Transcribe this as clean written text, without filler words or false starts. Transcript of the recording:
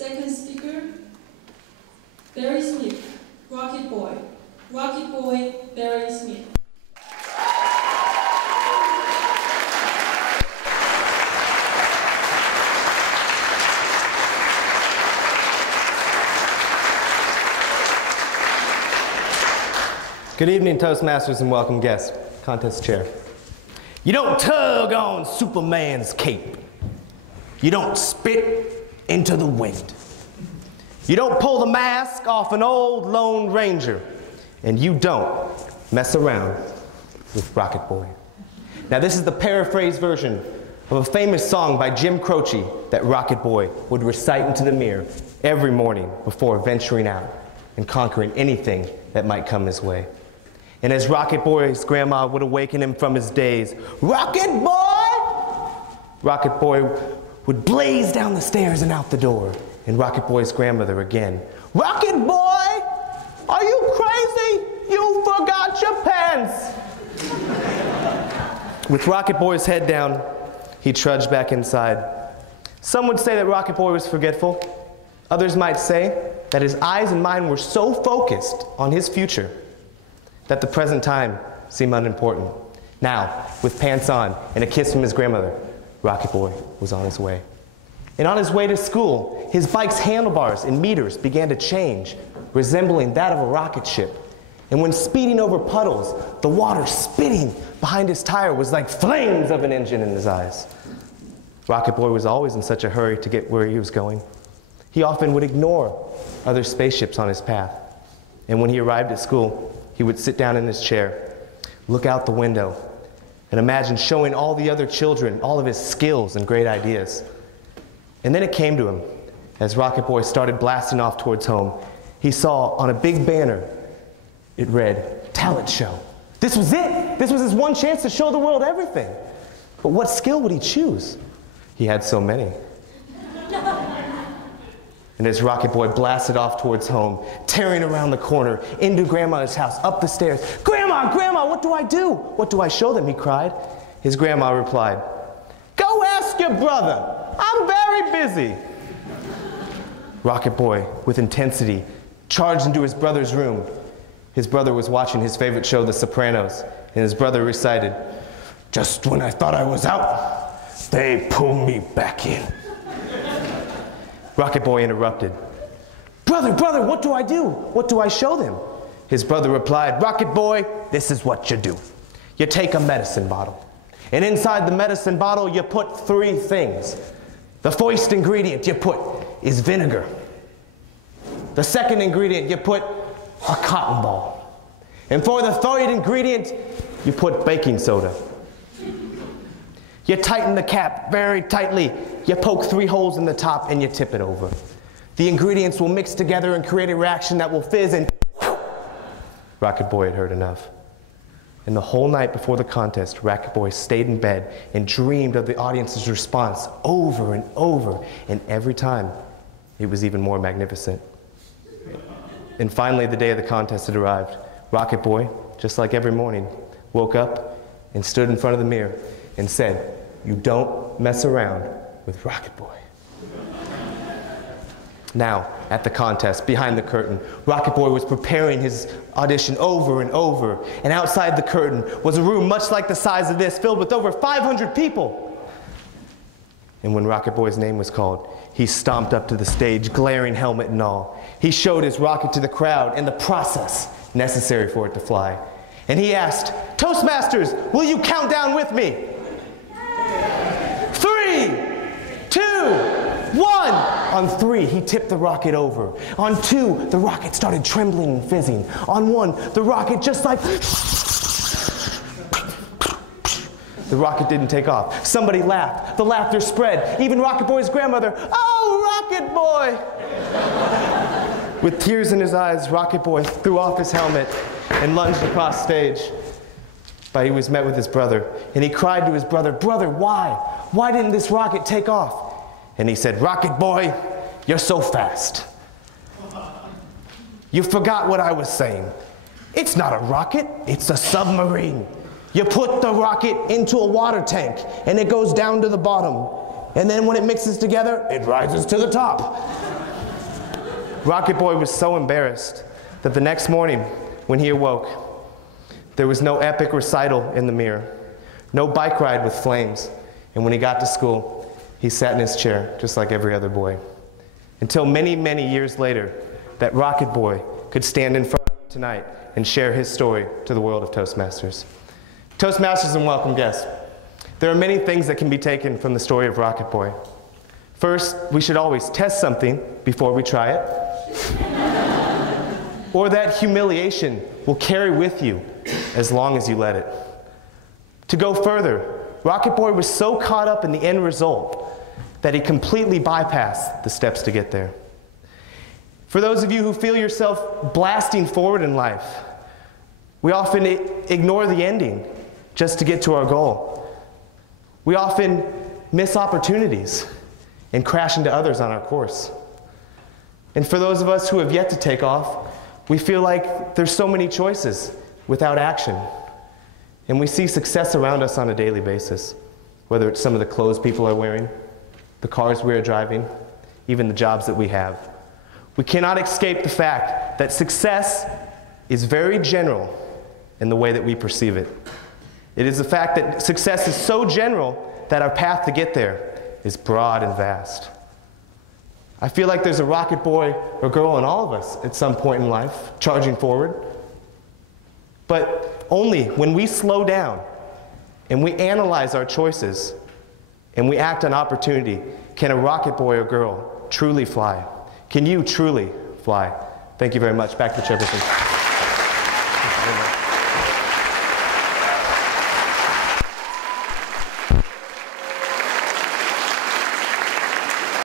Second speaker, Barry Smith, Rocket Boy. Rocket Boy, Barry Smith. Good evening, Toastmasters, and welcome guests. Contest chair. You don't tug on Superman's cape. You don't spit into the wind. You don't pull the mask off an old Lone Ranger. And you don't mess around with Rocket Boy. Now, this is the paraphrased version of a famous song by Jim Croce that Rocket Boy would recite into the mirror every morning before venturing out and conquering anything that might come his way. And as Rocket Boy's grandma would awaken him from his daze, "Rocket Boy!" Rocket Boy would blaze down the stairs and out the door. And Rocket Boy's grandmother again, "Rocket Boy! Are you crazy? You forgot your pants!" With Rocket Boy's head down, he trudged back inside. Some would say that Rocket Boy was forgetful. Others might say that his eyes and mind were so focused on his future that the present time seemed unimportant. Now, with pants on and a kiss from his grandmother, Rocket Boy was on his way. And on his way to school, his bike's handlebars and meters began to change, resembling that of a rocket ship. And when speeding over puddles, the water spitting behind his tire was like flames of an engine in his eyes. Rocket Boy was always in such a hurry to get where he was going. He often would ignore other spaceships on his path. And when he arrived at school, he would sit down in his chair, look out the window, and imagine showing all the other children all of his skills and great ideas. And then it came to him, as Rocket Boy started blasting off towards home, he saw on a big banner, it read, "Talent Show." This was it! This was his one chance to show the world everything. But what skill would he choose? He had so many. And as Rocket Boy blasted off towards home, tearing around the corner, into Grandma's house, up the stairs, "Grandma, Grandma, what do I do? What do I show them?" he cried. His grandma replied, "Go ask your brother. I'm very busy." Rocket Boy, with intensity, charged into his brother's room. His brother was watching his favorite show, The Sopranos, and his brother recited, "Just when I thought I was out, they pulled me back in." Rocket Boy interrupted. "Brother, brother, what do I do? What do I show them?" His brother replied, "Rocket Boy, this is what you do. You take a medicine bottle, and inside the medicine bottle you put three things. The first ingredient you put is vinegar. The second ingredient you put a cotton ball. And for the third ingredient, you put baking soda. You tighten the cap very tightly. You poke 3 holes in the top and you tip it over. The ingredients will mix together and create a reaction that will fizz and..." Rocket Boy had heard enough. And the whole night before the contest, Rocket Boy stayed in bed and dreamed of the audience's response over and over. And every time, it was even more magnificent. And finally, the day of the contest had arrived. Rocket Boy, just like every morning, woke up and stood in front of the mirror and said, "You don't mess around with Rocket Boy." Now, at the contest, behind the curtain, Rocket Boy was preparing his audition over and over. And outside the curtain was a room much like the size of this, filled with over 500 people. And when Rocket Boy's name was called, he stomped up to the stage, glaring helmet and all. He showed his rocket to the crowd and the process necessary for it to fly. And he asked, "Toastmasters, will you count down with me? 3, 2, 1. On 3, he tipped the rocket over. On 2, the rocket started trembling and fizzing. On 1, the rocket just like... The rocket didn't take off. Somebody laughed. The laughter spread. Even Rocket Boy's grandmother, "Oh, Rocket Boy!" With tears in his eyes, Rocket Boy threw off his helmet and lunged across stage. But he was met with his brother, and he cried to his brother, "Brother, why? Why didn't this rocket take off?" And he said, "Rocket Boy, you're so fast. You forgot what I was saying. It's not a rocket, it's a submarine. You put the rocket into a water tank, and it goes down to the bottom. And then when it mixes together, it rises to the top." Rocket Boy was so embarrassed that the next morning, when he awoke, there was no epic recital in the mirror, no bike ride with flames, and when he got to school, he sat in his chair just like every other boy. Until many, many years later, that Rocket Boy could stand in front of you tonight and share his story to the world of Toastmasters. Toastmasters and welcome guests. There are many things that can be taken from the story of Rocket Boy. First, we should always test something before we try it. Or that humiliation will carry with you as long as you let it. To go further, Rocket Boy was so caught up in the end result that he completely bypassed the steps to get there. For those of you who feel yourself blasting forward in life, we often ignore the ending just to get to our goal. We often miss opportunities and crash into others on our course. And for those of us who have yet to take off, we feel like there's so many choices without action. And we see success around us on a daily basis, whether it's some of the clothes people are wearing, the cars we are driving, even the jobs that we have. We cannot escape the fact that success is very general in the way that we perceive it. It is the fact that success is so general that our path to get there is broad and vast. I feel like there's a rocket boy or girl in all of us at some point in life, charging forward. But only when we slow down and we analyze our choices and we act on opportunity can a rocket boy or girl truly fly. Can you truly fly? Thank you very much. Back to the chairperson.